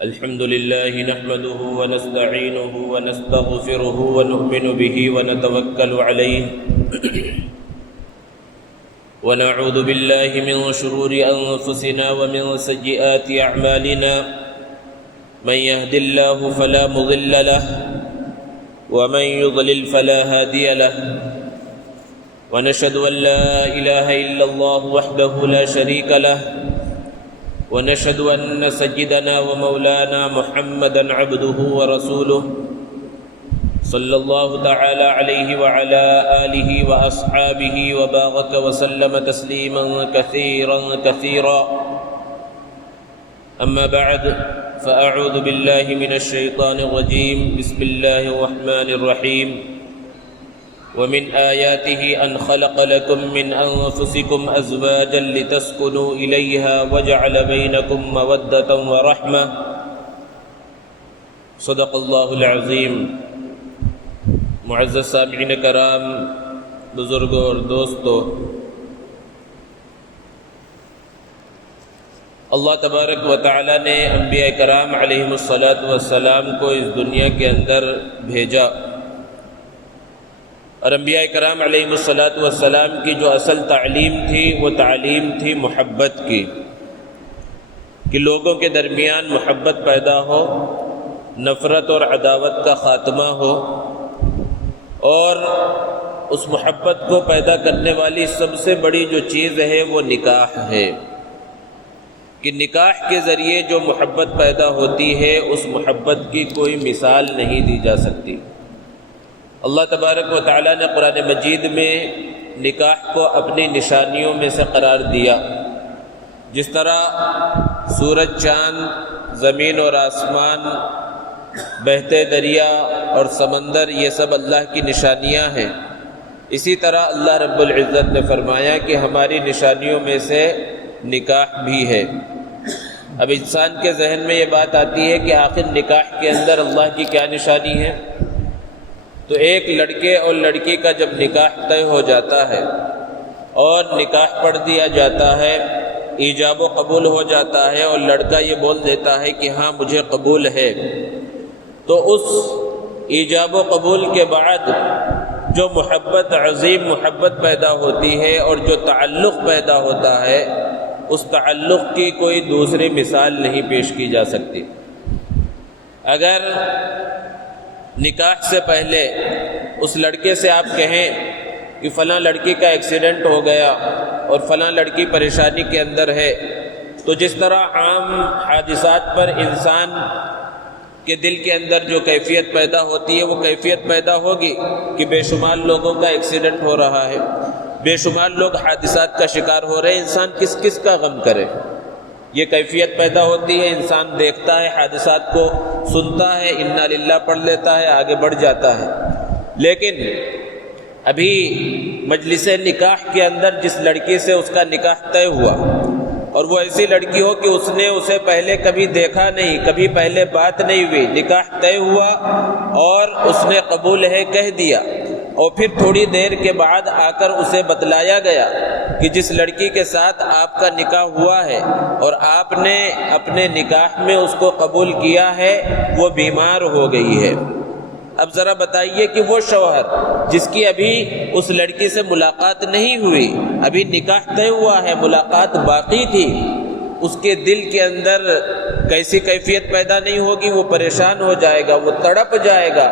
الحمد لله نحمده ونستعينه ونستغفره ونؤمن به ونتوكل عليه ونعوذ بالله من شرور أنفسنا ومن سيئات أعمالنا من يهد الله فلا مضل له ومن يضلل فلا هادي له ونشهد أن لا إله إلا الله وحده لا شريك له ونشهد أن سيدنا ومولانا محمدا عبده ورسوله صلى الله تعالى عليه وعلى آله وأصحابه وبارك وسلم تسليما كثيرا أما بعد فأعوذ بالله من الشيطان الرجيم بسم الله الرحمن الرحيم ومن آياته أن خلق لكم من أنفسكم أزواجا لتسكنوا إليها وجعل بينكم مودة ورحمة صدق الله العظيم. معزز سامعین کرام، بزرگوں اور دوستو، اللہ تبارک و تعالی نے انبیاء کرام علیہم السلام کو اس دنیا کے اندر بھیجا، اور انبیاء کرام علیہم السلام کی جو اصل تعلیم تھی وہ تعلیم تھی محبت کی، کہ لوگوں کے درمیان محبت پیدا ہو، نفرت اور عداوت کا خاتمہ ہو، اور اس محبت کو پیدا کرنے والی سب سے بڑی جو چیز ہے وہ نکاح ہے، کہ نکاح کے ذریعے جو محبت پیدا ہوتی ہے اس محبت کی کوئی مثال نہیں دی جا سکتی. اللہ تبارک و تعالیٰ نے قرآن مجید میں نکاح کو اپنی نشانیوں میں سے قرار دیا. جس طرح سورج، چاند، زمین اور آسمان، بہتے دریا اور سمندر یہ سب اللہ کی نشانیاں ہیں، اسی طرح اللہ رب العزت نے فرمایا کہ ہماری نشانیوں میں سے نکاح بھی ہے. اب انسان کے ذہن میں یہ بات آتی ہے کہ آخر نکاح کے اندر اللہ کی کیا نشانی ہے؟ تو ایک لڑکے اور لڑکی کا جب نکاح طے ہو جاتا ہے اور نکاح پڑھ دیا جاتا ہے، ایجاب و قبول ہو جاتا ہے، اور لڑکا یہ بول دیتا ہے کہ ہاں مجھے قبول ہے، تو اس ایجاب و قبول کے بعد جو محبت، عظیم محبت پیدا ہوتی ہے اور جو تعلق پیدا ہوتا ہے، اس تعلق کی کوئی دوسری مثال نہیں پیش کی جا سکتی. اگر نکاح سے پہلے اس لڑکے سے آپ کہیں کہ فلاں لڑکی کا ایکسیڈنٹ ہو گیا اور فلاں لڑکی پریشانی کے اندر ہے، تو جس طرح عام حادثات پر انسان کے دل کے اندر جو کیفیت پیدا ہوتی ہے وہ کیفیت پیدا ہوگی کہ بے شمار لوگوں کا ایکسیڈنٹ ہو رہا ہے، بے شمار لوگ حادثات کا شکار ہو رہے ہیں، انسان کس کس کا غم کرے؟ یہ کیفیت پیدا ہوتی ہے. انسان دیکھتا ہے حادثات کو، سنتا ہے، انا للہ پڑھ لیتا ہے، آگے بڑھ جاتا ہے. لیکن ابھی مجلس نکاح کے اندر جس لڑکی سے اس کا نکاح طے ہوا، اور وہ ایسی لڑکی ہو کہ اس نے اسے پہلے کبھی دیکھا نہیں، کبھی پہلے بات نہیں ہوئی، نکاح طے ہوا اور اس نے قبول ہے کہہ دیا، اور پھر تھوڑی دیر کے بعد آ کر اسے بتلایا گیا کہ جس لڑکی کے ساتھ آپ کا نکاح ہوا ہے اور آپ نے اپنے نکاح میں اس کو قبول کیا ہے، وہ بیمار ہو گئی ہے. اب ذرا بتائیے کہ وہ شوہر جس کی ابھی اس لڑکی سے ملاقات نہیں ہوئی، ابھی نکاح طے ہوا ہے، ملاقات باقی تھی، اس کے دل کے اندر کیسی کیفیت پیدا نہیں ہوگی؟ وہ پریشان ہو جائے گا، وہ تڑپ جائے گا.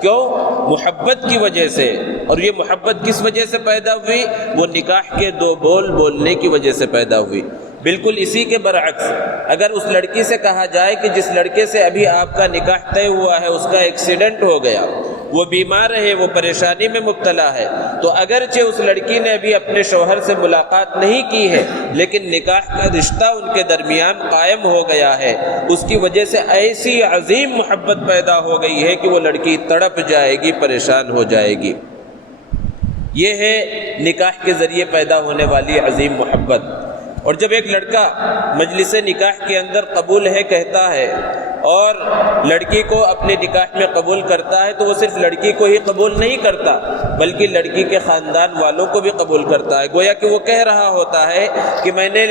کیوں؟ محبت کی وجہ سے. اور یہ محبت کس وجہ سے پیدا ہوئی؟ وہ نکاح کے دو بول بولنے کی وجہ سے پیدا ہوئی. بالکل اسی کے برعکس اگر اس لڑکی سے کہا جائے کہ جس لڑکے سے ابھی آپ کا نکاح طے ہوا ہے اس کا ایکسیڈنٹ ہو گیا، وہ بیمار ہے، وہ پریشانی میں مبتلا ہے، تو اگرچہ اس لڑکی نے ابھی اپنے شوہر سے ملاقات نہیں کی ہے لیکن نکاح کا رشتہ ان کے درمیان قائم ہو گیا ہے. اس کی وجہ سے ایسی عظیم محبت پیدا ہو گئی ہے کہ وہ لڑکی تڑپ جائے گی، پریشان ہو جائے گی. یہ ہے نکاح کے ذریعے پیدا ہونے والی عظیم محبت. اور جب ایک لڑکا مجلس نکاح کے اندر قبول ہے کہتا ہے اور لڑکی کو اپنے نکاح میں قبول کرتا ہے تو وہ صرف لڑکی کو ہی قبول نہیں کرتا بلکہ لڑکی کے خاندان والوں کو بھی قبول کرتا ہے۔ گویا کہ وہ کہہ رہا ہوتا ہے کہ میں نے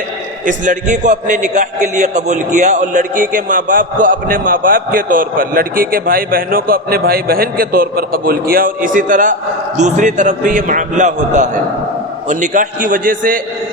اس لڑکی کو اپنے نکاح کے لیے قبول کیا اور لڑکی کے ماں باپ کو اپنے ماں باپ کے طور پر، لڑکی کے بھائی بہنوں کو اپنے بھائی بہن کے طور پر قبول کیا، اور اسی طرح دوسری طرف بھی یہ معاملہ ہوتا ہے۔ اور نکاح کی وجہ سے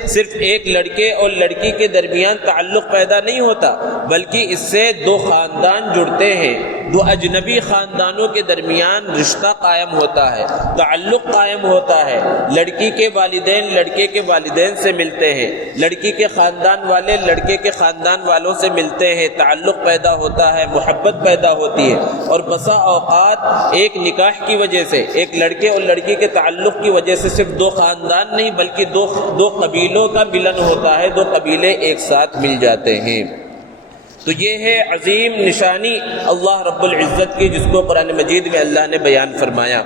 صرف ایک لڑکے اور لڑکی کے درمیان تعلق پیدا نہیں ہوتا بلکہ اس سے دو خاندان جڑتے ہیں، دو اجنبی خاندانوں کے درمیان رشتہ قائم ہوتا ہے، تعلق قائم ہوتا ہے۔ لڑکی کے والدین لڑکے کے والدین سے ملتے ہیں، لڑکی کے خاندان والے لڑکے کے خاندان والوں سے ملتے ہیں، تعلق پیدا ہوتا ہے، محبت پیدا ہوتی ہے۔ اور بسا اوقات ایک نکاح کی وجہ سے، ایک لڑکے اور لڑکی کے تعلق کی وجہ سے صرف دو خاندان نہیں بلکہ دو قبیلوں کا ملن ہوتا ہے، دو قبیلے ایک ساتھ مل جاتے ہیں۔ تو یہ ہے عظیم نشانی اللہ رب العزت کی، جس کو قرآن مجید میں اللہ نے بیان فرمایا۔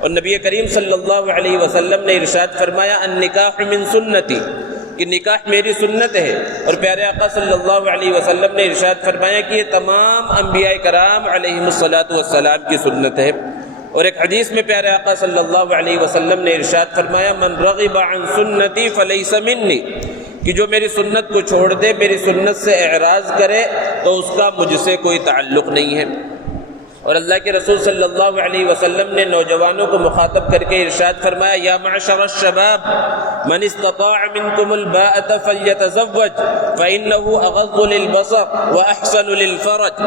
اور نبی کریم صلی اللہ علیہ وسلم نے ارشاد فرمایا النکاح من سنتی، کہ نکاح میری سنت ہے۔ اور پیارے آقا صلی اللہ علیہ وسلم نے ارشاد فرمایا کہ یہ تمام انبیاء کرام علیہم الصلاۃ والسلام کی سنت ہے۔ اور ایک حدیث میں پیارے آقا صلی اللہ علیہ وسلم نے ارشاد فرمایا من رغب عن سنتی فلیس منی، کہ جو میری سنت کو چھوڑ دے، میری سنت سے اعراض کرے تو اس کا مجھ سے کوئی تعلق نہیں ہے۔ اور اللہ کے رسول صلی اللہ علیہ وسلم نے نوجوانوں کو مخاطب کر کے ارشاد فرمایا یا معشر الشباب من استطاع منکم الباءة فلیتزوج فإنه اغض للبصر واحسن للفرج،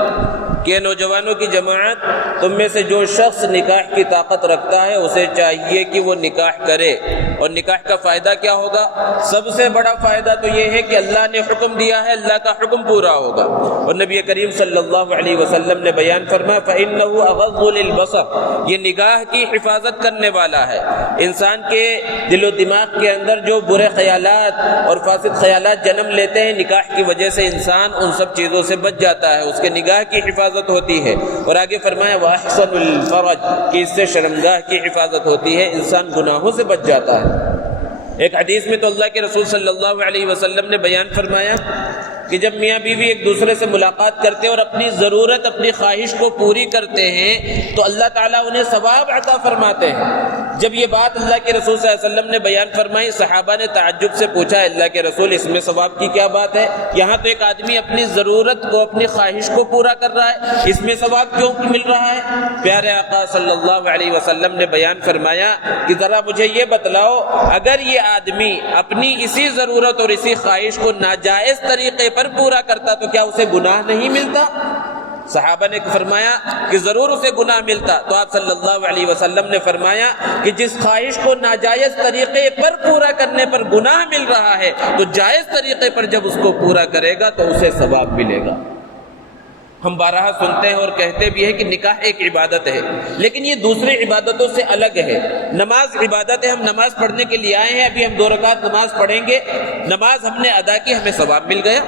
کہ نوجوانوں کی جماعت تم میں سے جو شخص نکاح کی طاقت رکھتا ہے اسے چاہیے کہ وہ نکاح کرے۔ اور نکاح کا فائدہ کیا ہوگا؟ سب سے بڑا فائدہ تو یہ ہے کہ اللہ نے حکم دیا ہے، اللہ کا حکم پورا ہوگا۔ اور نبی کریم صلی اللہ علیہ وسلم نے بیان فرمایا فإنه اغض للبصر، یہ نگاہ کی حفاظت کرنے والا ہے۔ انسان کے دل و دماغ کے اندر جو برے خیالات اور فاسد خیالات جنم لیتے ہیں، نکاح کی وجہ سے انسان ان سب چیزوں سے بچ جاتا ہے، اس کے نگاہ کی حفاظت ہوتی ہے۔ اور آگے فرمایا وَأَحْسَنُ الْفَرَجِ، کہ اس سے شرمگاہ کی حفاظت ہوتی ہے، انسان گناہوں سے بچ جاتا ہے۔ ایک حدیث میں تو اللہ کے رسول صلی اللہ علیہ وسلم نے بیان فرمایا کہ جب میاں بیوی ایک دوسرے سے ملاقات کرتے ہیں اور اپنی ضرورت اپنی خواہش کو پوری کرتے ہیں تو اللہ تعالیٰ انہیں ثواب عطا فرماتے ہیں۔ جب یہ بات اللہ کے رسول صلی اللہ علیہ وسلم نے بیان فرمائی، صحابہ نے تعجب سے پوچھا اللہ کے رسول اس میں ثواب کی کیا بات ہے؟ یہاں تو ایک آدمی اپنی ضرورت کو اپنی خواہش کو پورا کر رہا ہے، اس میں ثواب کیوں مل رہا ہے؟ پیارے آقا صلی اللہ علیہ وسلم نے بیان فرمایا کہ ذرا مجھے یہ بتلاؤ، اگر یہ آدمی اپنی اسی ضرورت اور اسی خواہش کو ناجائز طریقے پر پورا کرتا تو کیا اسے گناہ نہیں ملتا؟ صحابہ نے فرمایا کہ ضرور اسے گناہ ملتا۔ تو آپ صلی اللہ علیہ وسلم نے فرمایا کہ جس خواہش کو ناجائز طریقے پر پورا کرنے پر گناہ مل رہا ہے تو جائز طریقے پر جب اس کو پورا کرے گا تو اسے ثواب ملے گا۔ ہم بارہا سنتے ہیں اور کہتے بھی ہیں کہ نکاح ایک عبادت ہے، لیکن یہ دوسری عبادتوں سے الگ ہے۔ نماز عبادت ہے، ہم نماز پڑھنے کے لیے آئے ہیں، ابھی ہم 2 رکعت نماز پڑھیں گے، نماز ہم نے ادا کی، ہمیں ثواب مل گیا۔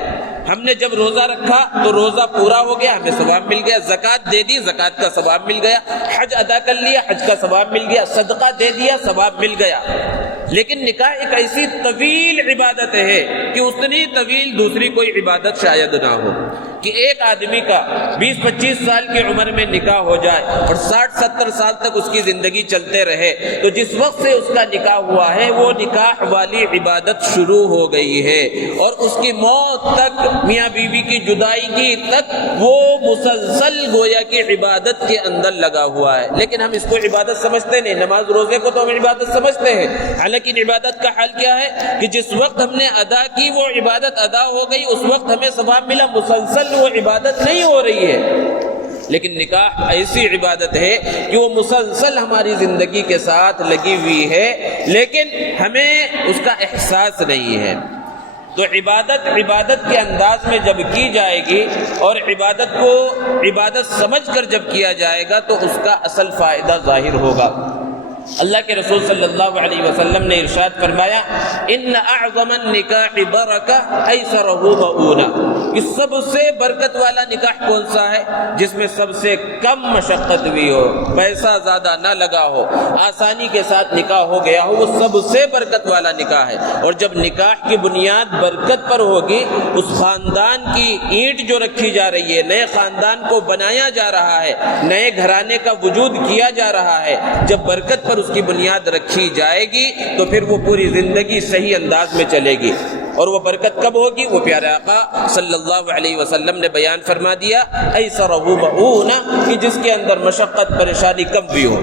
ہم نے جب روزہ رکھا تو روزہ پورا ہو گیا، ہمیں ثواب مل گیا۔ زکوٰۃ دے دی، زکوٰۃ کا ثواب مل گیا۔ حج ادا کر لیا، حج کا ثواب مل گیا۔ صدقہ دے دیا، ثواب مل گیا۔ لیکن نکاح ایک ایسی طویل عبادت ہے کہ اتنی طویل دوسری کوئی عبادت شاید نہ ہو، کہ ایک آدمی کا 20-25 سال کی عمر میں نکاح ہو جائے اور 60-70 سال تک اس کی زندگی چلتے رہے، تو جس وقت سے اس کا نکاح ہوا ہے وہ نکاح والی عبادت شروع ہو گئی ہے، اور اس کی موت تک، میاں بیوی کی جدائی کی تک وہ مسلسل گویا کہ عبادت کے اندر لگا ہوا ہے۔ لیکن ہم اس کو عبادت سمجھتے نہیں، نماز روزے کو تو ہم عبادت سمجھتے ہیں، حالانکہ عبادت کا حال کیا ہے کہ جس وقت ہم نے ادا کی وہ عبادت ادا ہو گئی، اس وقت ہمیں ثواب ملا، مسلسل وہ عبادت نہیں ہو رہی ہے۔ لیکن نکاح ایسی عبادت ہے کہ وہ مسلسل ہماری زندگی کے ساتھ لگی ہوئی ہے، لیکن ہمیں اس کا احساس نہیں ہے۔ تو عبادت کے انداز میں جب کی جائے گی اور عبادت کو عبادت سمجھ کر جب کیا جائے گا تو اس کا اصل فائدہ ظاہر ہوگا۔ اللہ کے رسول صلی اللہ علیہ وسلم نے ارشاد فرمایا ان اعظم النکاح برکہ ایسرہ مؤونہ، کہ سب سے برکت والا نکاح کون سا ہے؟ جس میں سب سے کم مشقت بھی ہو، پیسہ زیادہ نہ لگا ہو، آسانی کے ساتھ نکاح ہو گیا ہو، وہ سب سے برکت والا نکاح ہے۔ اور جب نکاح کی بنیاد برکت پر ہوگی، اس خاندان کی اینٹ جو رکھی جا رہی ہے، نئے خاندان کو بنایا جا رہا ہے، نئے گھرانے کا وجود کیا جا رہا ہے، جب برکت پر اس کی بنیاد رکھی جائے گی تو پھر وہ پوری زندگی صحیح انداز میں چلے گی۔ اور وہ برکت کب ہوگی؟ وہ پیارے آقا صلی اللہ علیہ وسلم نے بیان فرما دیا ایسرہ مؤونہ، کہ جس کے اندر مشقت پریشانی کم بھی ہو۔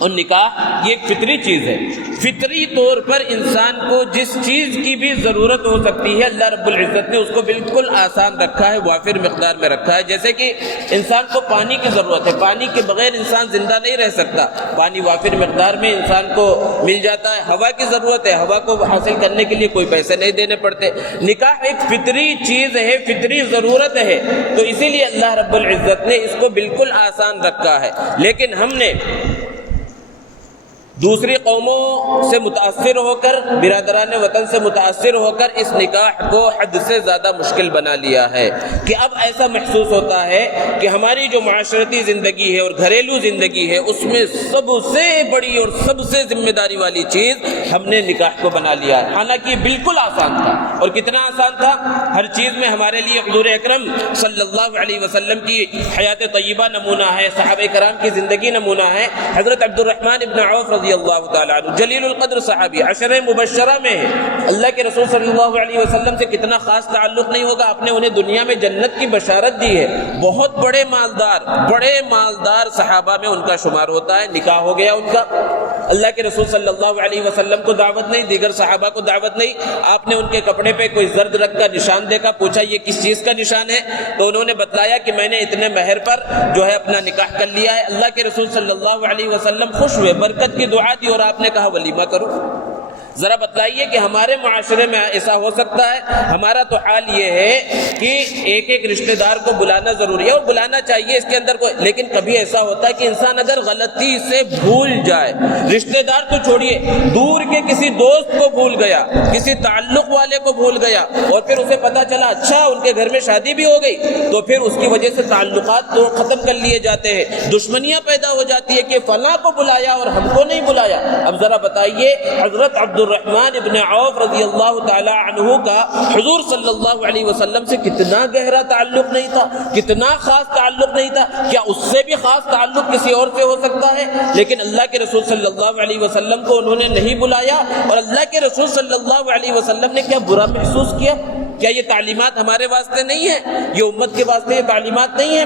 اور نکاح یہ ایک فطری چیز ہے، فطری طور پر انسان کو جس چیز کی بھی ضرورت ہو سکتی ہے اللہ رب العزت نے اس کو بالکل آسان رکھا ہے، وافر مقدار میں رکھا ہے۔ جیسے کہ انسان کو پانی کی ضرورت ہے، پانی کے بغیر انسان زندہ نہیں رہ سکتا، پانی وافر مقدار میں انسان کو مل جاتا ہے۔ ہوا کی ضرورت ہے، ہوا کو حاصل کرنے کے لیے کوئی پیسے نہیں دینے پڑتے۔ نکاح ایک فطری چیز ہے، فطری ضرورت ہے، تو اسی لیے اللہ رب العزت نے اس کو بالکل آسان رکھا ہے۔ لیکن ہم نے دوسری قوموں سے متاثر ہو کر، برادران وطن سے متاثر ہو کر اس نکاح کو حد سے زیادہ مشکل بنا لیا ہے، کہ اب ایسا محسوس ہوتا ہے کہ ہماری جو معاشرتی زندگی ہے اور گھریلو زندگی ہے، اس میں سب سے بڑی اور سب سے ذمہ داری والی چیز ہم نے نکاح کو بنا لیا ہے۔ حالانکہ بالکل آسان تھا، اور کتنا آسان تھا؟ ہر چیز میں ہمارے لیے حضور اکرم صلی اللہ علیہ وسلم کی حیات طیبہ نمونہ ہے، صحابہ کرام کی زندگی نمونہ ہے۔ حضرت عبدالرحمن ابن عوف رضی اللہ تعالیٰ عنہ جلیل القدر صحابی، عشرہ مبشرہ میں ہے، اللہ کے رسول صلی اللہ علیہ وسلم سے کتنا خاص تعلق نہیں ہوگا، آپ نے انہیں دنیا میں جنت کی بشارت دی ہے۔ بہت بڑے مالدار صحابہ میں ان کا شمار ہوتا ہے، نکاح ہو گیا ان کا۔ اللہ کے رسول صلی اللہ علیہ وسلم کو دعوت نہیں، دیگر صحابہ کو دعوت نہیں، آپ نے ان کے کپڑے پہ کوئی زرد رنگ کا نشان دیکھا، پوچھا یہ کس چیز کا نشان ہے؟ تو انہوں نے بتلایا کہ میں نے اتنے مہر پر جو ہے اپنا نکاح کر لیا ہے۔ اللہ کے رسول صلی اللہ علیہ وسلم خوش ہوئے، برکت کی دعا دی، اور آپ نے کہا ولیمہ کرو۔ ذرا بتلائیے کہ ہمارے معاشرے میں ایسا ہو سکتا ہے؟ ہمارا تو حال یہ ہے کہ ایک ایک رشتہ دار کو بلانا ضروری ہے، اور بلانا چاہیے، اس کے اندر کوئی، لیکن کبھی ایسا ہوتا ہے کہ انسان اگر غلطی سے بھول جائے، رشتہ دار تو چھوڑیے، دور کے کسی دوست کو بھول گیا، کسی تعلق والے کو بھول گیا، اور پھر اسے پتا چلا اچھا ان کے گھر میں شادی بھی ہو گئی، تو پھر اس کی وجہ سے تعلقات تو ختم کر لیے جاتے ہیں، دشمنیاں پیدا ہو جاتی ہے کہ فلاں کو بلایا اور ہم کو نہیں بلایا۔ اب ذرا بتائیے حضرت عبدالرحمن ابن عوف رضی اللہ تعالی عنہ کا حضور صلی اللہ علیہ وسلم سے کتنا گہرا تعلق نہیں تھا، کتنا خاص تعلق نہیں تھا؟ کیا اس سے بھی خاص تعلق کسی اور سے ہو سکتا ہے؟ لیکن اللہ کے رسول صلی اللہ علیہ وسلم کو انہوں نے نہیں بلایا، اور اللہ کے رسول صلی اللہ علیہ وسلم نے کیا برا محسوس کیا؟ کیا یہ تعلیمات ہمارے واسطے نہیں ہے؟ یہ امت کے واسطے یہ تعلیمات نہیں ہے؟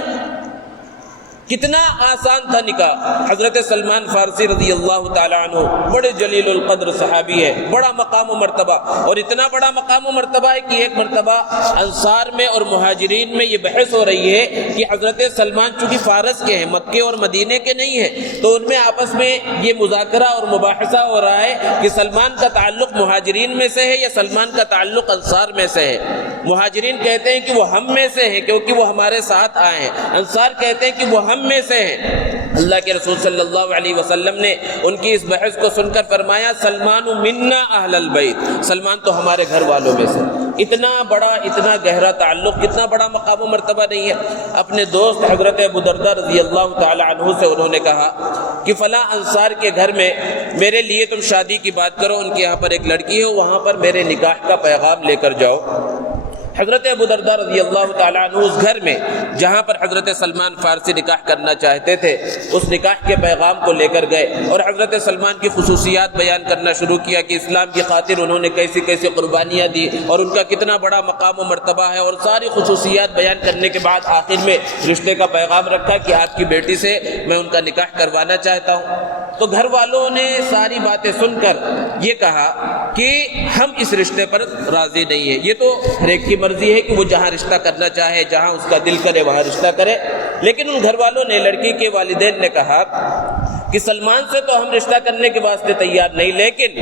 کتنا آسان تھا نکاح۔ حضرت سلمان فارسی رضی اللہ تعالیٰ عنہ بڑے جلیل القدر صحابی ہے، بڑا مقام و مرتبہ، اور اتنا بڑا مقام و مرتبہ ہے کہ ایک مرتبہ انصار میں اور مہاجرین میں یہ بحث ہو رہی ہے کہ حضرت سلمان چونکہ فارس کے ہیں، مکے اور مدینے کے نہیں ہیں، تو ان میں آپس میں یہ مذاکرہ اور مباحثہ ہو رہا ہے کہ سلمان کا تعلق مہاجرین میں سے ہے یا سلمان کا تعلق انصار میں سے ہے۔ مہاجرین کہتے ہیں کہ وہ ہم میں سے ہیں کیونکہ وہ ہمارے ساتھ آئے ہیں، انصار کہتے ہیں کہ وہ ہم میں سے ہیں۔ اللہ کے رسول صلی اللہ علیہ وسلم نے ان کی اس بحث کو سن کر فرمایا سلمان منا اہل البیت، سلمان تو ہمارے گھر والوں میں سے۔ اتنا بڑا، اتنا گہرا تعلق، کتنا بڑا مقام و مرتبہ نہیں ہے؟ اپنے دوست حضرت ابو درداء رضی اللہ تعالی عنہ سے انہوں نے کہا کہ فلاں انصار کے گھر میں میرے لیے تم شادی کی بات کرو، ان کے یہاں پر ایک لڑکی ہے، وہاں پر میرے نکاح کا پیغام لے کر جاؤ۔ حضرت ابو درداء رضی اللہ تعالیٰ عنہ اس گھر میں جہاں پر حضرت سلمان فارسی نکاح کرنا چاہتے تھے، اس نکاح کے پیغام کو لے کر گئے، اور حضرت سلمان کی خصوصیات بیان کرنا شروع کیا کہ اسلام کی خاطر انہوں نے کیسی کیسی قربانیاں دی اور ان کا کتنا بڑا مقام و مرتبہ ہے، اور ساری خصوصیات بیان کرنے کے بعد آخر میں رشتے کا پیغام رکھا کہ آپ کی بیٹی سے میں ان کا نکاح کروانا چاہتا ہوں۔ تو گھر والوں نے ساری باتیں سن کر یہ کہا کہ ہم اس رشتے پر راضی نہیں ہیں، یہ تو ہر ایک کی مرضی ہے کہ وہ جہاں رشتہ کرنا چاہے، جہاں اس کا دل کرے وہاں رشتہ کرے، لیکن ان گھر والوں نے، لڑکی کے والدین نے کہا کہ سلمان سے تو ہم رشتہ کرنے کے واسطے تیار نہیں، لیکن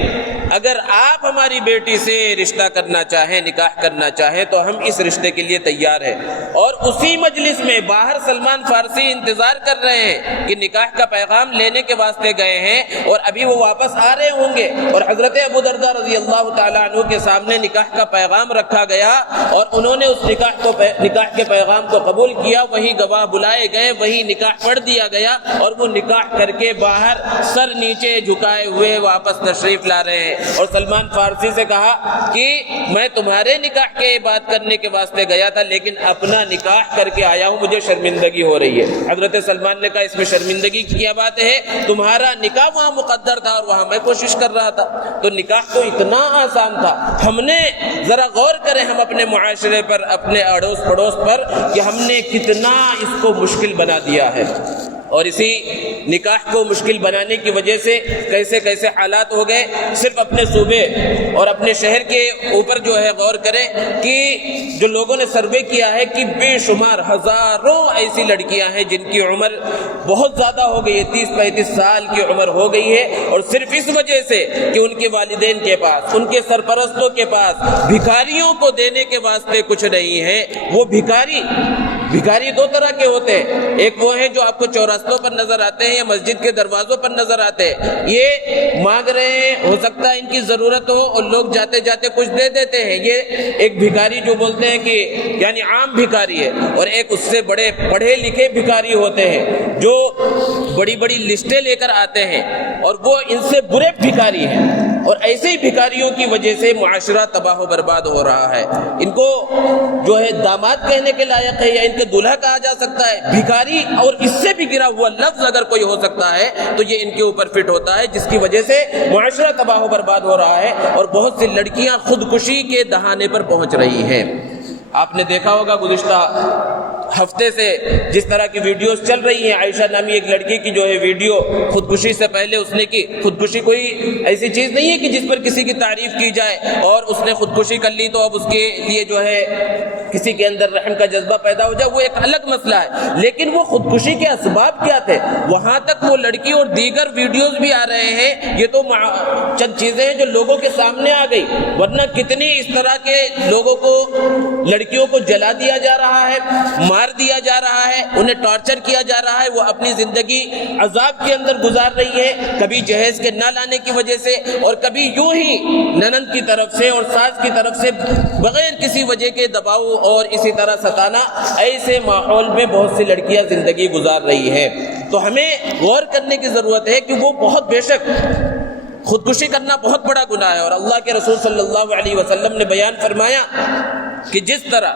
اگر آپ ہماری بیٹی سے رشتہ کرنا چاہیں، نکاح کرنا چاہیں تو ہم اس رشتے کے لیے تیار ہیں۔ اور اسی مجلس میں باہر سلمان فارسی انتظار کر رہے ہیں کہ نکاح کا پیغام لینے کے واسطے گئے ہیں اور ابھی وہ واپس آ رہے ہوں گے، اور حضرت ابو درداء رضی اللہ تعالیٰ عنہ کے سامنے نکاح کا پیغام رکھا گیا اور انہوں نے اس نکاح کے پیغام کو قبول کیا، وہی گواہ بلائے گئے، وہی نکاح پڑھ دیا گیا، اور وہ نکاح کر کے باہر سر نیچے جھکائے ہوئے واپس تشریف لا رہے ہیں۔ اور سلمان فارسی سے کہا کہ میں تمہارے نکاح کے بات کرنے کے واسطے گیا تھا، لیکن اپنا نکاح کر کے آیا ہوں، مجھے شرمندگی ہو رہی ہے۔ حضرت سلمان نے کہا اس میں شرمندگی کی کیا بات ہے، تمہارا نکاح وہاں مقدر تھا اور وہاں میں کوشش کر رہا تھا۔ تو نکاح تو اتنا آسان تھا، ہم نے ذرا غور کریں ہم اپنے معاشرے پر، اپنے اڑوس پڑوس پر، کہ ہم نے کتنا اس کو مشکل بنا دیا ہے، اور اسی نکاح کو مشکل بنانے کی وجہ سے کیسے کیسے حالات ہو گئے۔ صرف اپنے صوبے اور اپنے شہر کے اوپر جو ہے غور کریں کہ جو لوگوں نے سروے کیا ہے کہ بے شمار ہزاروں ایسی لڑکیاں ہیں جن کی عمر بہت زیادہ ہو گئی ہے، 30-35 سال کی عمر ہو گئی ہے، اور صرف اس وجہ سے کہ ان کے والدین کے پاس، ان کے سرپرستوں کے پاس بھکاریوں کو دینے کے واسطے کچھ نہیں ہے۔ وہ بھکاری دو طرح کے ہوتے ہیں، ایک وہ ہیں جو آپ کو چوراستوں پر نظر آتے ہیں یا مسجد کے دروازوں پر نظر آتے ہیں، یہ مانگ رہے ہیں، ہو سکتا ہے ان کی ضرورت ہو اور لوگ جاتے جاتے کچھ دے دیتے ہیں، یہ ایک بھکاری جو بولتے ہیں کہ یعنی عام بھکاری ہے۔ اور ایک اس سے بڑے پڑھے لکھے بھکاری ہوتے ہیں جو بڑی بڑی لسٹیں لے کر آتے ہیں، اور وہ ان سے برے بھکاری ہیں، اور ایسے ہی بھکاریوں کی وجہ سے معاشرہ تباہ و برباد ہو رہا ہے۔ ان کو جو ہے داماد کہنے کے لائق ہے یا ان کے دولہا کہا جا سکتا ہے، بھکاری اور اس سے بھی گرا ہوا لفظ اگر کوئی ہو سکتا ہے تو یہ ان کے اوپر فٹ ہوتا ہے، جس کی وجہ سے معاشرہ تباہ و برباد ہو رہا ہے، اور بہت سی لڑکیاں خودکشی کے دہانے پر پہنچ رہی ہیں۔ آپ نے دیکھا ہوگا گزشتہ ہفتے سے جس طرح کی ویڈیوز چل رہی ہیں، عائشہ نامی ایک لڑکی کی جو ہے ویڈیو خودکشی سے پہلے اس نے کی۔ خودکشی کوئی ایسی چیز نہیں ہے کہ جس پر کسی کی تعریف کی جائے اور اس نے خودکشی کر لی تو اب اس کے لیے جو ہے کسی کے اندر رحم کا جذبہ پیدا ہو جائے، وہ ایک الگ مسئلہ ہے، لیکن وہ خودکشی کے اسباب کیا تھے، وہاں تک وہ لڑکی اور دیگر ویڈیوز بھی آ رہے ہیں۔ یہ تو چند چیزیں ہیں جو لوگوں کے سامنے آ گئی، ورنہ کتنی اس طرح کے لوگوں کو، لڑکیوں کو جلا دیا جا رہا ہے، مار دیا جا رہا ہے، انہیں ٹارچر کیا جا رہا ہے، وہ اپنی زندگی عذاب کے اندر گزار رہی ہے، کبھی جہیز کے نہ لانے کی وجہ سے، اور کبھی یوں ہی ننند کی طرف سے اور ساس کی طرف سے بغیر کسی وجہ کے دباؤ اور اسی طرح ستانا، ایسے ماحول میں بہت سی لڑکیاں زندگی گزار رہی ہیں۔ تو ہمیں غور کرنے کی ضرورت ہے کہ وہ بہت بے شک خودکشی کرنا بہت بڑا گناہ ہے، اور اللہ کے رسول صلی اللہ علیہ وسلم نے بیان فرمایا کہ جس طرح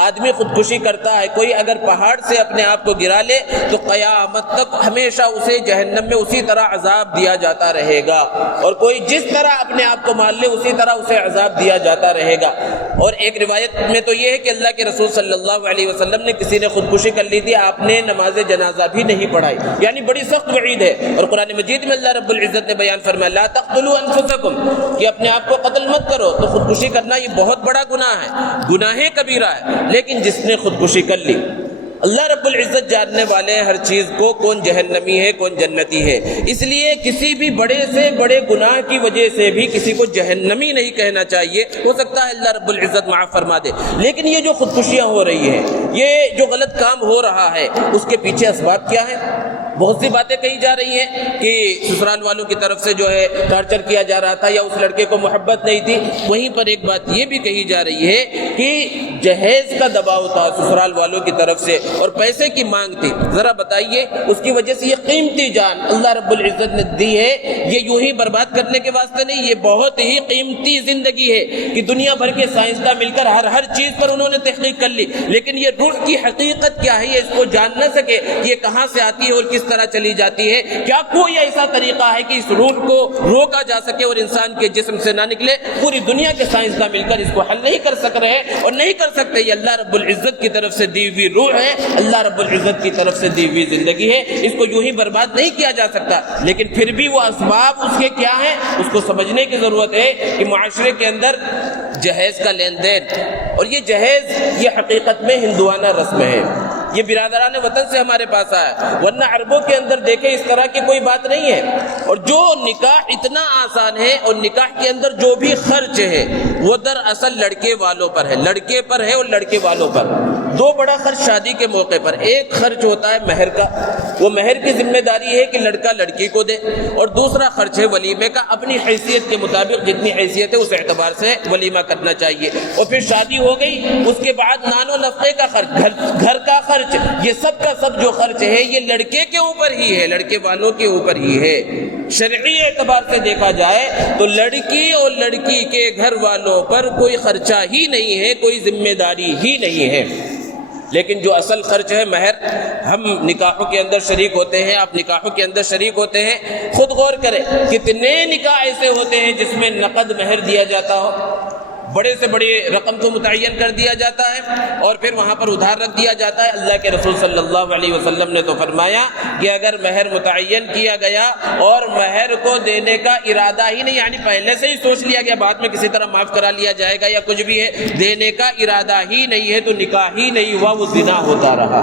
آدمی خودکشی کرتا ہے، کوئی اگر پہاڑ سے اپنے آپ کو گرا لے تو قیامت تک ہمیشہ اسے جہنم میں اسی طرح عذاب دیا جاتا رہے گا، اور کوئی جس طرح اپنے آپ کو مار لے اسی طرح اسے عذاب دیا جاتا رہے گا۔ اور ایک روایت میں تو یہ ہے کہ اللہ کے رسول صلی اللہ علیہ وسلم نے کسی نے خودکشی کر لی تھی، آپ نے نماز جنازہ بھی نہیں پڑھائی، یعنی بڑی سخت وعید ہے۔ اور قرآن مجید میں اللہ رب العزت نے بیان فرمایا لا تقتلوا انفسکم، کہ اپنے آپ کو قتل مت کرو۔ تو خودکشی کرنا یہ بہت بڑا گناہ ہے، گناہ کبیرہ ہے، لیکن جس نے خودکشی کر لی، اللہ رب العزت جاننے والے ہر چیز کو، کون جہنمی ہے کون جنتی ہے، اس لیے کسی بھی بڑے سے بڑے گناہ کی وجہ سے بھی کسی کو جہنمی نہیں کہنا چاہیے۔ ہو سکتا ہے اللہ رب العزت معاف فرما دے، لیکن یہ جو خودکشیاں ہو رہی ہیں، یہ جو غلط کام ہو رہا ہے، اس کے پیچھے اسباب کیا ہیں؟ بہت سی باتیں کہی جا رہی ہیں کہ سسرال والوں کی طرف سے جو ہے ٹارچر کیا جا رہا تھا یا اس لڑکے کو محبت نہیں تھی۔ وہیں پر ایک بات یہ بھی کہی جا رہی ہے کہ جہیز کا دباؤ تھا سسرال والوں کی طرف سے اور پیسے کی مانگ تھی۔ ذرا بتائیے، اس کی وجہ سے یہ قیمتی جان اللہ رب العزت نے دی ہے، یہ یوں ہی برباد کرنے کے واسطے نہیں، یہ بہت ہی قیمتی زندگی ہے کہ دنیا بھر کے سائنسداں مل کر ہر چیز پر انہوں نے تحقیق کر لی، لیکن یہ روح کی حقیقت کیا ہے یہ اس کو جان نہ سکے، یہ کہاں سے آتی ہے اور کس طرح چلی جاتی ہے۔ کیا کوئی ایسا طریقہ ہے کہ اس روح کو روکا جا سکے اور انسان کے جسم سے نہ نکلے؟ پوری دنیا کے سائنسداں مل کر اس کو حل نہیں کر سک رہے اور نہیں کر سکتے۔ یہ اللہ رب العزت کی طرف سے دی ہوئی روح ہے، اللہ رب العزت کی طرف سے دی ہوئی زندگی ہے، اس کو یوں ہی برباد نہیں کیا جا سکتا۔ لیکن پھر بھی وہ اسباب اس کے کیا ہیں، اس کو سمجھنے کی ضرورت ہے کہ معاشرے کے اندر جہیز کا لین دین، اور یہ جہیز یہ حقیقت میں ہندوانہ رسم ہے۔ یہ برادران وطن سے ہمارے پاس آیا، ورنہ عربوں کے اندر دیکھیں اس طرح کی کوئی بات نہیں ہے۔ اور جو نکاح اتنا آسان ہے اور نکاح کے اندر جو بھی خرچ ہے وہ دراصل لڑکے والوں پر ہے، لڑکے پر ہے اور لڑکے والوں پر۔ دو بڑا خرچ شادی کے موقع پر، ایک خرچ ہوتا ہے مہر کا، وہ مہر کی ذمہ داری ہے کہ لڑکا لڑکی کو دے، اور دوسرا خرچ ہے ولیمے کا، اپنی حیثیت کے مطابق جتنی حیثیت ہے اس اعتبار سے ولیمہ کرنا چاہیے۔ اور پھر شادی ہو گئی، اس کے بعد نان و نفقے کا خرچ، گھر کا خرچ، یہ سب کا سب جو خرچ ہے یہ لڑکے کے اوپر ہی ہے، لڑکے والوں کے اوپر ہی ہے۔ شرعی اعتبار سے دیکھا جائے تو لڑکی اور لڑکی کے گھر والوں پر کوئی خرچہ ہی نہیں ہے، کوئی ذمہ داری ہی نہیں ہے۔ لیکن جو اصل خرچ ہے مہر، ہم نکاحوں کے اندر شریک ہوتے ہیں، آپ نکاحوں کے اندر شریک ہوتے ہیں، خود غور کریں کتنے نکاح ایسے ہوتے ہیں جس میں نقد مہر دیا جاتا ہو، بڑے سے بڑی رقم کو متعین کر دیا جاتا ہے اور پھر وہاں پر ادھار رکھ دیا جاتا ہے۔ اللہ کے رسول صلی اللہ علیہ وسلم نے تو فرمایا کہ اگر مہر متعین کیا گیا اور مہر کو دینے کا ارادہ ہی نہیں، یعنی پہلے سے ہی سوچ لیا گیا بعد میں کسی طرح معاف کرا لیا جائے گا یا کچھ بھی ہے، دینے کا ارادہ ہی نہیں ہے تو نکاح ہی نہیں ہوا، وہ زنا ہوتا رہا۔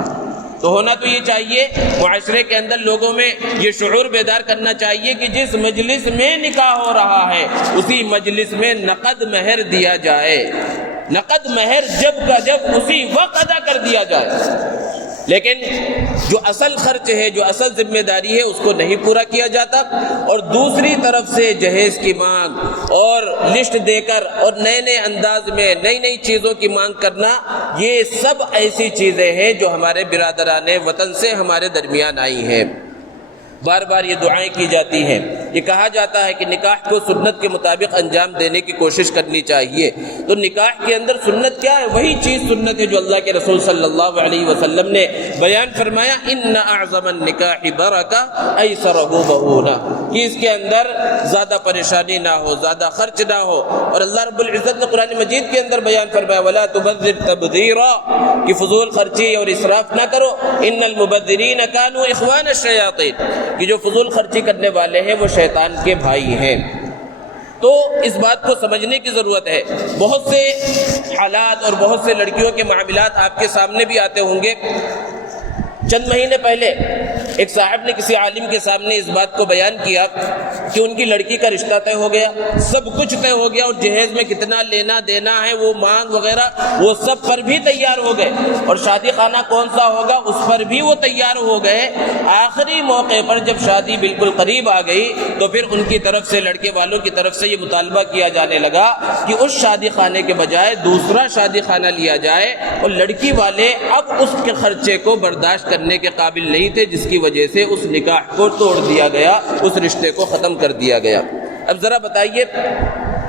تو ہونا تو یہ چاہیے معاشرے کے اندر لوگوں میں یہ شعور بیدار کرنا چاہیے کہ جس مجلس میں نکاح ہو رہا ہے اسی مجلس میں نقد مہر دیا جائے، نقد مہر جب کا جب اسی وقت ادا کر دیا جائے۔ لیکن جو اصل خرچ ہے، جو اصل ذمہ داری ہے اس کو نہیں پورا کیا جاتا، اور دوسری طرف سے جہیز کی مانگ اور لسٹ دے کر اور نئے نئے انداز میں نئی نئی چیزوں کی مانگ کرنا، یہ سب ایسی چیزیں ہیں جو ہمارے برادران وطن سے ہمارے درمیان آئی ہیں۔ بار بار یہ دعائیں کی جاتی ہیں، یہ کہا جاتا ہے کہ نکاح کو سنت کے مطابق انجام دینے کی کوشش کرنی چاہیے۔ تو نکاح کے اندر سنت کیا ہے؟ وہی چیز سنت ہے جو اللہ کے رسول صلی اللہ علیہ وسلم نے بیان فرمایا، ان اعظم النکاح برکہ ایسرہ مؤونہ، کہ اس کے اندر زیادہ پریشانی نہ ہو، زیادہ خرچ نہ ہو۔ اور اللہ رب العزت نے قرآن مجید کے اندر بیان فرمایا ولا تبذر تبذیرا، کہ فضول خرچی اور اسراف نہ کرو، ان المبذرین کانوا اخوان الشیاطین، کہ جو فضول خرچی کرنے والے ہیں وہ شیطان کے بھائی ہیں۔ تو اس بات کو سمجھنے کی ضرورت ہے۔ بہت سے حالات اور بہت سے لڑکیوں کے معاملات آپ کے سامنے بھی آتے ہوں گے۔ چند مہینے پہلے ایک صاحب نے کسی عالم کے سامنے اس بات کو بیان کیا کہ ان کی لڑکی کا رشتہ طے ہو گیا، سب کچھ طے ہو گیا، اور جہیز میں کتنا لینا دینا ہے، وہ مانگ وغیرہ وہ سب پر بھی تیار ہو گئے، اور شادی خانہ کون سا ہوگا اس پر بھی وہ تیار ہو گئے۔ آخری موقع پر جب شادی بالکل قریب آ گئی تو پھر ان کی طرف سے، لڑکے والوں کی طرف سے یہ مطالبہ کیا جانے لگا کہ اس شادی خانے کے بجائے دوسرا شادی خانہ لیا جائے، اور لڑکی والے اب اس کے خرچے کو برداشت کرنے کے قابل نہیں تھے، جس کی وجہ سے اس نکاح کو توڑ دیا گیا، اس رشتے کو ختم کر دیا گیا۔ اب ذرا بتائیے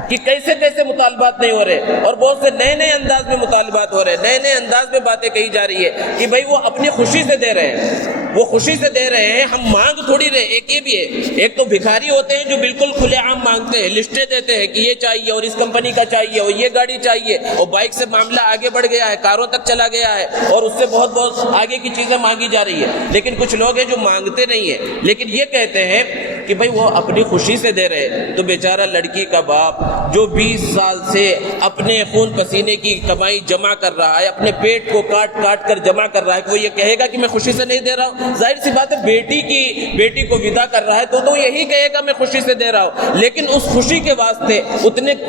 کہ کیسے کیسے مطالبات نہیں ہو رہے، اور بہت سے نئے نئے انداز میں مطالبات ہو رہے ہیں، نئے نئے انداز میں باتیں کہی جا رہی ہے کہ بھائی وہ اپنی خوشی سے دے رہے ہیں، وہ خوشی سے دے رہے ہیں، ہم مانگ تھوڑی رہے۔ ایک یہ بھی ہے، ایک تو بھکاری ہوتے ہیں جو بالکل کھلے عام مانگتے ہیں، لسٹیں دیتے ہیں کہ یہ چاہیے اور اس کمپنی کا چاہیے اور یہ گاڑی چاہیے، اور بائک سے معاملہ آگے بڑھ گیا ہے، کاروں تک چلا گیا ہے، اور اس سے بہت بہت آگے کی چیزیں مانگی جا رہی ہے۔ لیکن کچھ لوگ ہیں جو مانگتے نہیں ہیں، لیکن یہ کہتے ہیں کہ بھائی وہ اپنی خوشی سے دے رہے، تو بیچارہ لڑکی کا باپ جو 20 سال سے اپنے خون پسینے کی کمائی جمع کر رہا ہے، اپنے پیٹ کو کاٹ کاٹ کر جمع کر رہا ہے، کہ وہ یہ کہے گا کہ میں خوشی سے نہیں دے رہا ہوں؟ ظاہر سی بات ہے، بیٹی کو ودا کر رہا ہے تو یہی کہے گا میں خوشی سے دے رہا ہوں، لیکن اس خوشی کے واسطے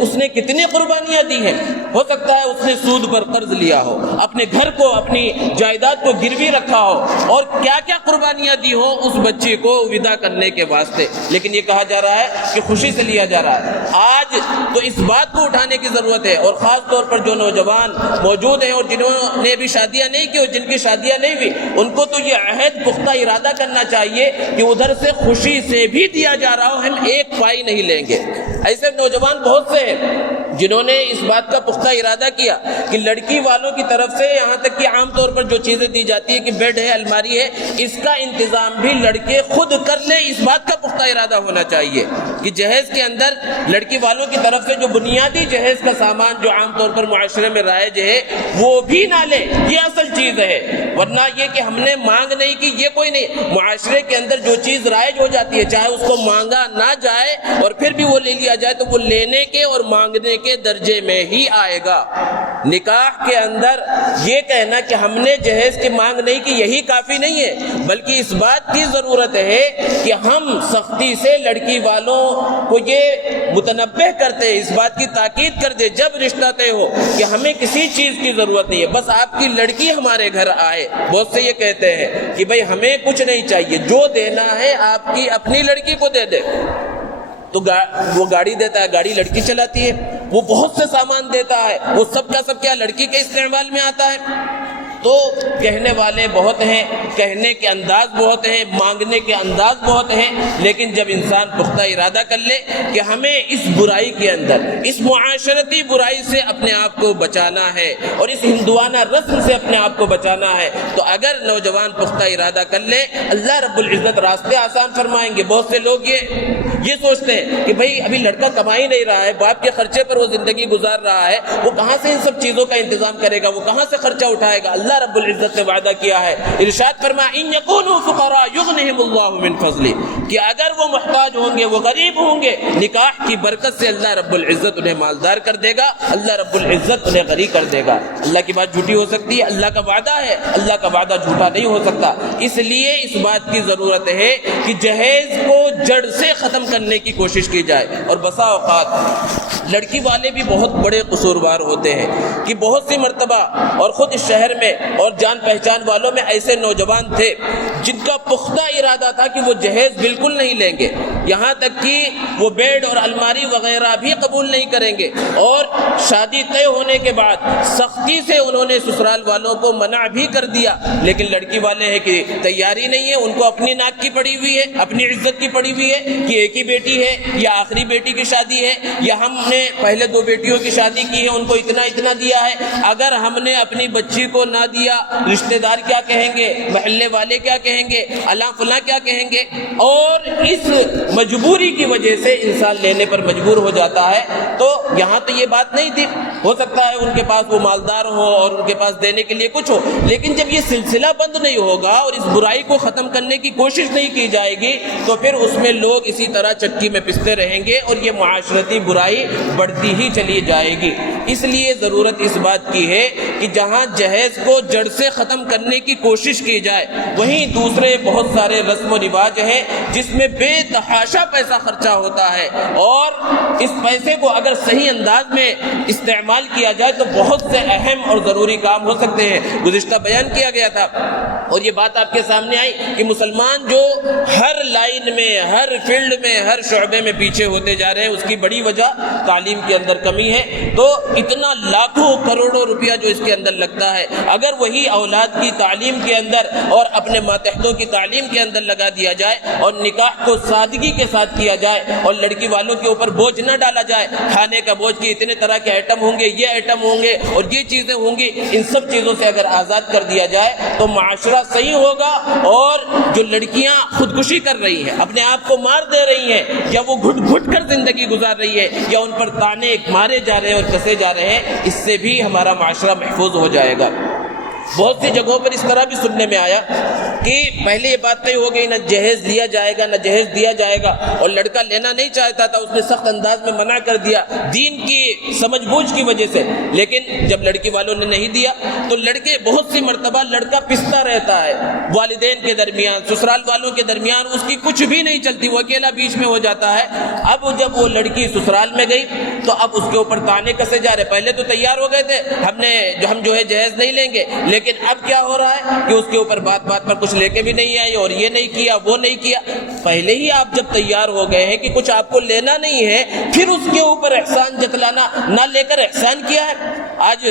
اس نے کتنی قربانیاں دی ہیں۔ ہو سکتا ہے اس نے سود پر قرض لیا ہو، اپنے گھر کو، اپنی جائیداد کو گروی رکھا ہو، اور کیا کیا قربانیاں دی ہو اس بچی کو ودا کرنے کے واسطے، لیکن یہ کہا جا رہا ہے کہ خوشی سے لیا جا رہا ہے۔ آج تو اس بات کو اٹھانے کی ضرورت ہے، اور خاص طور پر جو نوجوان موجود ہیں اور جنہوں نے بھی شادیاں نہیں کی اور جن کی شادیاں نہیں ہوئی، ان کو تو یہ عہد پختہ ارادہ کرنا چاہیے کہ ادھر سے خوشی سے بھی دیا جا رہا ہو، ہم ایک پائی نہیں لیں گے۔ ایسے نوجوان بہت سے ہیں جنہوں نے اس بات کا پختہ ارادہ کیا کہ لڑکی والوں کی طرف سے، یہاں تک کہ عام طور پر جو چیزیں دی جاتی ہے کہ بیڈ ہے، الماری ہے، اس کا انتظام بھی لڑکے خود کر لیں، اس بات کا پختہ پختہ ارادہ ہونا چاہیے کہ جہیز کے اندر لڑکی والوں کی طرف سے جو بنیادی جہیز کا سامان جو عام طور پر معاشرے میں رائج ہے وہ بھی نہ لے، یہ اصل چیز ہے۔ ورنہ یہ کہ ہم نے مانگ نہیں کی، یہ کوئی نہیں۔ معاشرے کے اندر جو چیز رائج ہو جاتی ہے، چاہے اس کو مانگا نہ جائے اور پھر بھی وہ لے لیا جائے، تو وہ لینے کے اور مانگنے کے درجے میں ہی آئے گا۔ نکاح کے اندر یہ کہنا کہ ہم نے جہیز کی مانگ نہیں کی یہی کافی نہیں ہے، بلکہ اس بات کی ضرورت ہے کہ ہم سختی سے لڑکی والوں کو یہ متنبہ کرتے، اس بات کی تاکید کر دے جب رشتہ طے ہو کہ ہمیں کسی چیز کی ضرورت نہیں ہے، بس آپ کی لڑکی ہمارے گھر آئے۔ بہت سے یہ کہتے ہیں کہ بھئی ہمیں کچھ نہیں چاہیے، جو دینا ہے آپ کی اپنی لڑکی کو دے دے۔ تو وہ گاڑی دیتا ہے، گاڑی لڑکی چلاتی ہے، وہ بہت سے سامان دیتا ہے، وہ سب کا سب کیا لڑکی کے استعمال میں آتا ہے۔ تو کہنے والے بہت ہیں، کہنے کے انداز بہت ہیں، مانگنے کے انداز بہت ہیں، لیکن جب انسان پختہ ارادہ کر لے کہ ہمیں اس برائی کے اندر، اس معاشرتی برائی سے اپنے آپ کو بچانا ہے اور اس ہندوانہ رسم سے اپنے آپ کو بچانا ہے، تو اگر نوجوان پختہ ارادہ کر لے، اللہ رب العزت راستے آسان فرمائیں گے۔ بہت سے لوگ یہ سوچتے ہیں کہ بھئی ابھی لڑکا کما ہی نہیں رہا ہے، باپ کے خرچے پر وہ زندگی گزار رہا ہے، وہ کہاں سے ان سب چیزوں کا انتظام کرے گا، وہ کہاں سے خرچہ اٹھائے گا۔ اللہ رب العزت نے وعدہ کیا ہے، ارشاد فرمایا ان یکونوا فقراء یغنہم اللہ من فضلہ، کہ اگر وہ محتاج ہوں گے، وہ غریب ہوں گے، نکاح کی برکت سے اللہ رب العزت انہیں مالدار کر دے گا، اللہ رب العزت انہیں غنی کر دے گا۔ اللہ کی بات جھوٹی ہو سکتی ہے؟ اللہ کا وعدہ ہے، اللہ کا وعدہ جھوٹا نہیں ہو سکتا۔ اس لیے اس بات کی ضرورت ہے کہ جہیز کو جڑ سے ختم کرنے کی کوشش کی جائے۔ اور بسا اوقات لڑکی والے بھی بہت بڑے قصوروار ہوتے ہیں کہ بہت سی مرتبہ، اور خود اس شہر میں اور جان پہچان والوں میں ایسے نوجوان تھے جن کا پختہ ارادہ تھا کہ وہ جہیز بالکل نہیں لیں گے، یہاں تک کہ وہ بیڈ اور الماری وغیرہ بھی قبول نہیں کریں گے، اور شادی طے ہونے کے بعد سختی سے انہوں نے سسرال والوں کو منع بھی کر دیا، لیکن لڑکی والے ہیں کہ تیاری نہیں ہے، ان کو اپنی ناک کی پڑی ہوئی ہے، اپنی عزت کی پڑی ہوئی ہے کہ ایک ہی بیٹی ہے یا آخری بیٹی کی شادی ہے، یا ہم نے پہلے 2 بیٹیوں کی شادی کی ہے، ان کو اتنا اتنا دیا ہے، اگر ہم نے اپنی بچی کو نہ دیا رشتہ دار کیا کہیں گے، محلے والے کیا کہیں گے، اللہ فلاں کیا کہیں گے۔ اور اس مجبوری کی وجہ سے انسان لینے پر مجبور ہو جاتا ہے۔ تو یہاں تو یہ بات نہیں تھی، ہو سکتا ہے ان کے پاس وہ مالدار ہو اور ان کے پاس دینے کے لیے کچھ ہو، لیکن جب یہ سلسلہ بند نہیں ہوگا اور اس برائی کو ختم کرنے کی کوشش نہیں کی جائے گی، تو پھر اس میں لوگ اسی طرح چکی میں پستے رہیں گے اور یہ معاشرتی برائی بڑھتی ہی چلی جائے گی۔ اس لیے ضرورت اس بات کی ہے کہ جہاں جہیز کو جڑ سے ختم کرنے کی کوشش کی جائے، وہیں دوسرے بہت سارے رسم و رواج ہیں جس میں بے تحاشا پیسہ خرچہ ہوتا ہے، اور اس پیسے کو اگر صحیح انداز میں استعمال کیا جائے تو بہت سے اہم اور ضروری کام ہو سکتے ہیں۔ گزشتہ بیان کیا گیا تھا اور یہ بات آپ کے سامنے آئی کہ مسلمان جو ہر لائن میں، ہر فیلڈ میں، ہر شعبے میں پیچھے ہوتے جا رہے ہیں، اس کی بڑی وجہ تعلیم کے اندر کمی ہے۔ تو اتنا لاکھوں کروڑوں روپیہ جو اس کے اندر لگتا ہے، اگر وہی اولاد کی تعلیم کے اندر اور اپنے ماتحتوں کی تعلیم کے اندر لگا دیا جائے اور نکاح کو سادگی کے ساتھ کیا جائے اور لڑکی والوں کے اوپر بوجھ نہ ڈالا جائے، کھانے کا بوجھ کہ اتنے طرح کے آئٹم ہوں گے، یہ آئٹم ہوں گے اور یہ چیزیں ہوں گی، ان سب چیزوں سے اگر آزاد کر دیا جائے تو معاشرہ صحیح ہوگا۔ اور جو لڑکیاں خودکشی کر رہی ہیں، اپنے آپ کو مار دے رہی ہیں، یا وہ گھٹ گھٹ کر زندگی گزار رہی ہے، یا ان پر تانے مارے جا رہے ہیں اور کسے جا رہے ہیں، اس سے بھی ہمارا معاشرہ محفوظ ہو جائے گا۔ بہت سی جگہوں پر اس طرح بھی سننے میں آیا کہ پہلے یہ بات طے ہو گئی نہ جہیز لیا جائے گا نہ جہیز دیا جائے گا، اور لڑکا لینا نہیں چاہتا تھا، اس نے سخت انداز میں منع کر دیا دین کی سمجھ بوجھ کی وجہ سے، لیکن جب لڑکی والوں نے نہیں دیا تو لڑکے بہت سی مرتبہ لڑکا پستا رہتا ہے، والدین کے درمیان، سسرال والوں کے درمیان اس کی کچھ بھی نہیں چلتی، وہ اکیلا بیچ میں ہو جاتا ہے۔ اب جب وہ لڑکی سسرال میں گئی تو اب اس کے اوپر تانے کسے جا رہے، پہلے تو تیار ہو گئے تھے ہم جو ہے جہیز نہیں لیں گے، لیکن اب کیا ہو رہا ہے کہ اس کے اوپر بات بات پر کچھ لے کے بھی نہیں آئی اور یہ نہیں کیا وہ نہیں کیا۔ پہلے ہی آپ جب تیار ہو گئے ہیں کہ کچھ آپ کو لینا نہیں ہے، پھر اس کے اوپر احسان جتلانا، نہ لے کر احسان کیا ہے۔ آج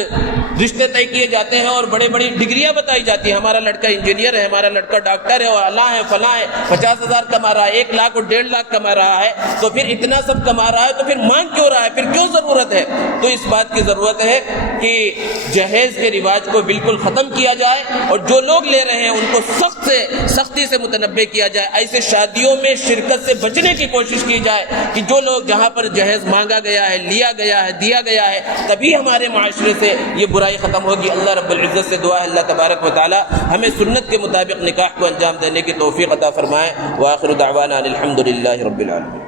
رشتے طے کیے جاتے ہیں اور بڑے بڑی ڈگریاں بتائی جاتی ہیں، ہمارا لڑکا انجینئر ہے، ہمارا لڑکا ڈاکٹر ہے اور اللہ ہے فلاں ہے، 50,000 کما رہا ہے، 1 لاکھ اور 1.5 لاکھ کما رہا ہے، تو پھر اتنا سب کما رہا ہے تو پھر مانگ کیوں رہا ہے، پھر کیوں ضرورت ہے؟ تو اس بات کی ضرورت ہے کہ جہیز کے رواج کو بالکل ختم ختم کیا جائے، اور جو لوگ لے رہے ہیں ان کو سختی سے متنبہ کیا جائے۔ ایسے شادیوں میں شرکت سے بچنے کی کوشش کی جائے کہ جو لوگ جہاں پر جہیز مانگا گیا ہے، لیا گیا ہے، دیا گیا ہے، تبھی ہمارے معاشرے سے یہ برائی ختم ہوگی۔ اللہ رب العزت سے دعا ہے اللہ تبارک و تعالی ہمیں سنت کے مطابق نکاح کو انجام دینے کی توفیق عطا فرمائے۔ وآخر دعوانا الحمد للہ رب العالمین۔